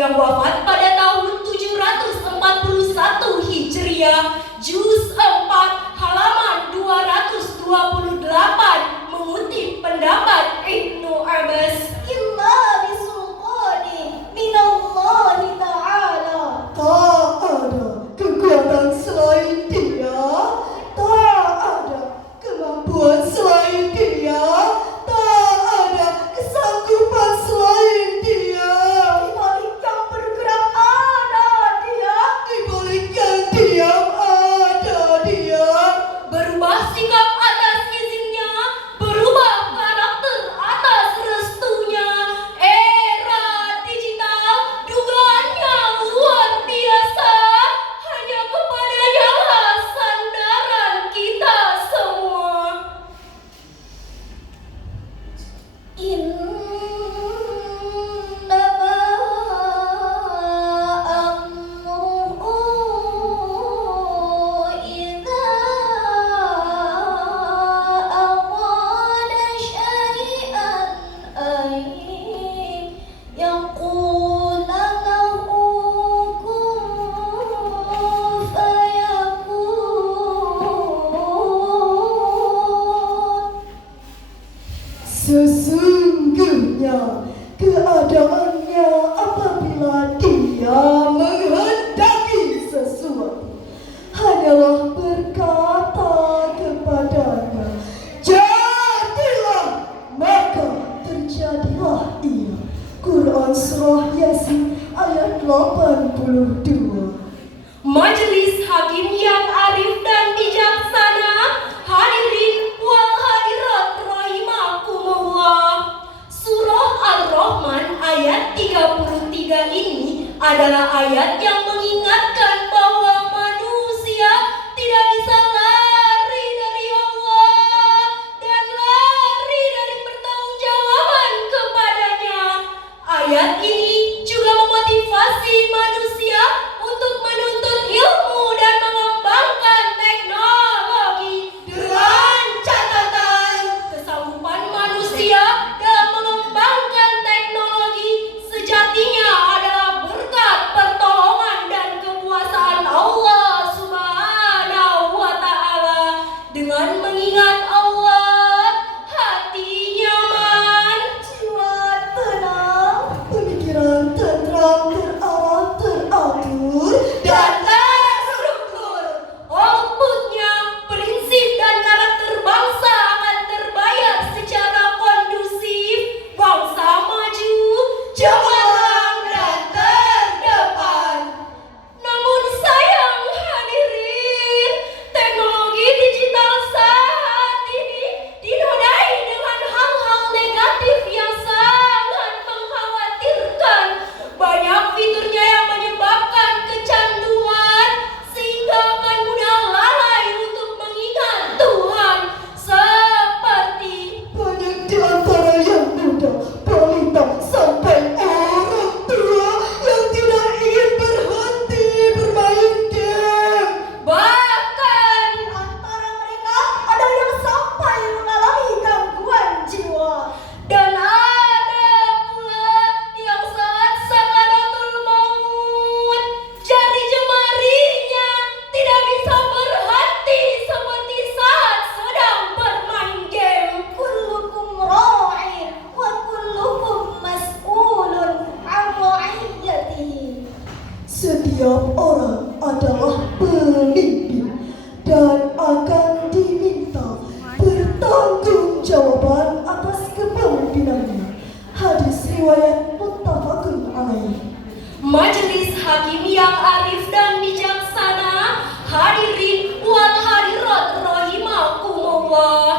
yang wafat pada tahun 741 Hijriah, juz 4 halaman 228 mengutip pendapat Ibnu Abbas. Illa bisultani minallahi ta'ala. Tak ada kekuatan selain Dia, tak ada kemampuan selain Dia, tak ada kesanggupan selain Dia. Di balik yang bergerak ada Dia, Di balik yang diam ada Hakim yang arif dan bijaksana, hadirin wal hadirat rahimakumullah. Surah Ar-Rahman ayat 33 ini adalah ayat yang mengingatkan bahwa manusia tidak bisa lari dari Allah dan lari dari pertanggungjawaban kepadanya. Ayat ini juga memotivasi manusia untuk menuntut ilmu dan mengembangkan teknologi dengan catatan kesanggupan manusia dalam mengembangkan teknologi sejatinya adalah berkat pertolongan dan kekuasaan Allah Subhanahu wa Ta'ala. Dengan mengingat Allah, hati nyaman, Jiwa tenang. Pemikiran tenteram, terarah, teratur, dan terstruktur. Outputnya, prinsip dan karakter bangsa akan terbayar secara kondusif. Bangsa maju, cemerlang dan terdepan. Namun sayang hadirin, teknologi digital saat ini dinodai dengan hal-hal negatif yang sangat mengkhawatirkan. Banyak fiturnya yang menyebabkan kecanduan sehingga akan mudah lalai untuk mengingat Tuhan. Seperti banyak di antara yang muda, balita, sampai orang tua yang tidak ingin berhenti bermain game. bahkan Di antara mereka ada yang sampai mengalami gangguan jiwa. dan ada pula yang saat sakaratul maut jari jemarinya tidak bisa berhenti seperti saat sedang bermain game. Kullukum ra'in wa kullukum mas'ulun an ra'iyatihi. Setiap orang adalah pemimpin dan akan diminta bertanggung-jawaban atas kepemimpinannya. Hadis riwayat muttafaqun alaih. Majelis hakim yang arif dan bijaksana, hadirin wal hadirat rahimakumullah.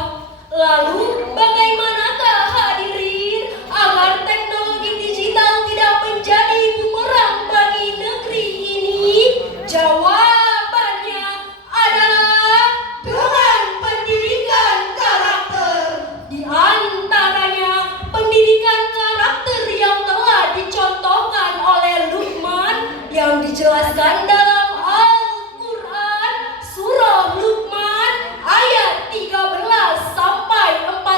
Lalu bagaimanakah hadirin agar teknologi digital tidak menjadi bumerang bagi negeri ini? Jawabannya adalah dengan pendidikan karakter. Di antaranya pendidikan karakter yang telah dicontohkan oleh Luqman yang dijelaskan dalam Al-Quran surah Luqman ayat 13 sampai 14.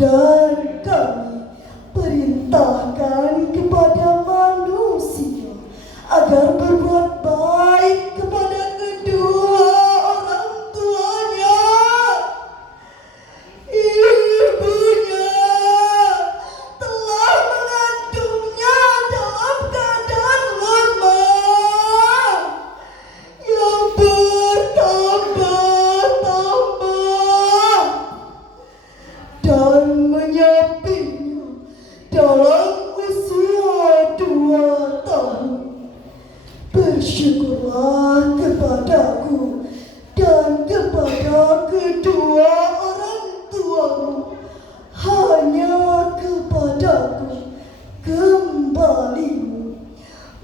Dan kami perintahkan kepada manusia agar berbuat baik kepada kedua orang tuanya. Ibunya telah mengandungnya dalam keadaan lemah yang bertambah-tambah dan menyapinya dalam usia 2 tahun. Bersyukurlah kepadaku dan kepada kedua orang tuamu, hanya kepadaku kembalimu.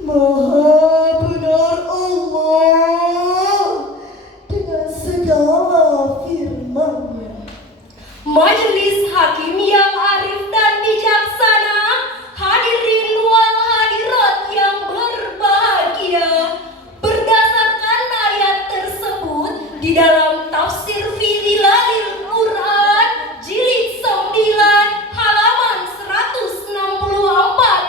Maha benar Allah dengan segala firman-Nya. Majelis hakim yang arif dan bijaksana, hadirin wal hadirat yang berbahagia, berdasarkan ayat tersebut di dalam tafsir fi Zilalil Quran jilid 9 halaman 164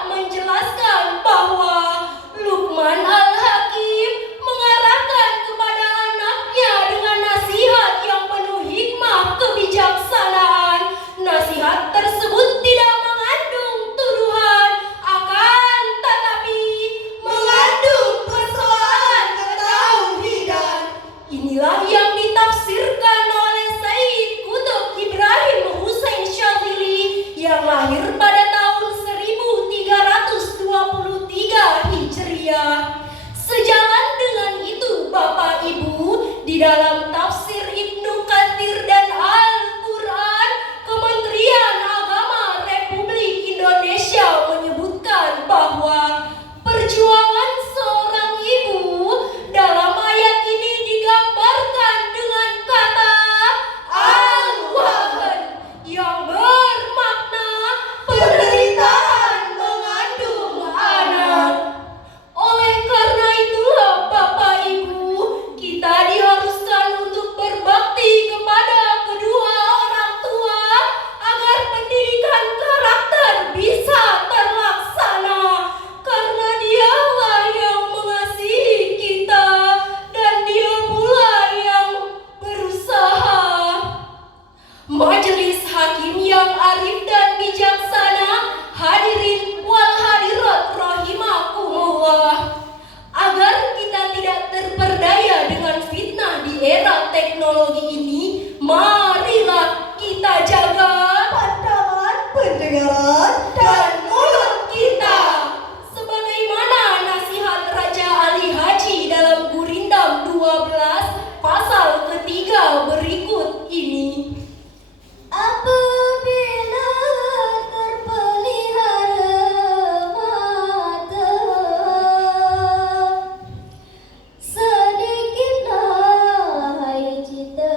menjelaskan bahwa Luqman Al-Hakim mengarahkan kepada anaknya dengan nasihat yang penuh hikmah kebijaksanaan. Nasihat tersebut tidak mengandung tuduhan, akan tetapi mengandung persoalan ketauhidan. Inilah yang ditafsirkan oleh Sayyid Qutb Ibrahim Husain Syadzili yang lahir pada tahun 1323 Hijriah. Sejalan dengan itu Bapak Ibu, di dalam tafsir Ibnu Katsir dan Al-Quran, Kementerian Agama Republik Indonesia menyebutkan bahwa perjuangan seorang ibu dalam ayat ini digambarkan dengan kata al-wahan yang bermakna penderitaan mengandung anak. Oleh karena itulah Bapak Ibu, kita diharuskan untuk berbakti kepada kedua orang tua agar pendidikan karakter bisa terlaksana, karena dialah yang mengasihi kita dan dia pula yang berusaha. Majelis hakim yang arif dan bijaksana, hadirin wal hadirat rahimakumullah, agar kita tidak terperdaya dengan fitnah di era teknologi ini, marilah kita jaga Pandangan, pendengaran, dan mulut kita. sebagaimana nasihat Raja Ali Haji dalam Gurindam 12 pasal ketiga berikut ini. Apabila terpelihara mata, sedikitlah hai cita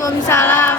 Waalaikumsalam.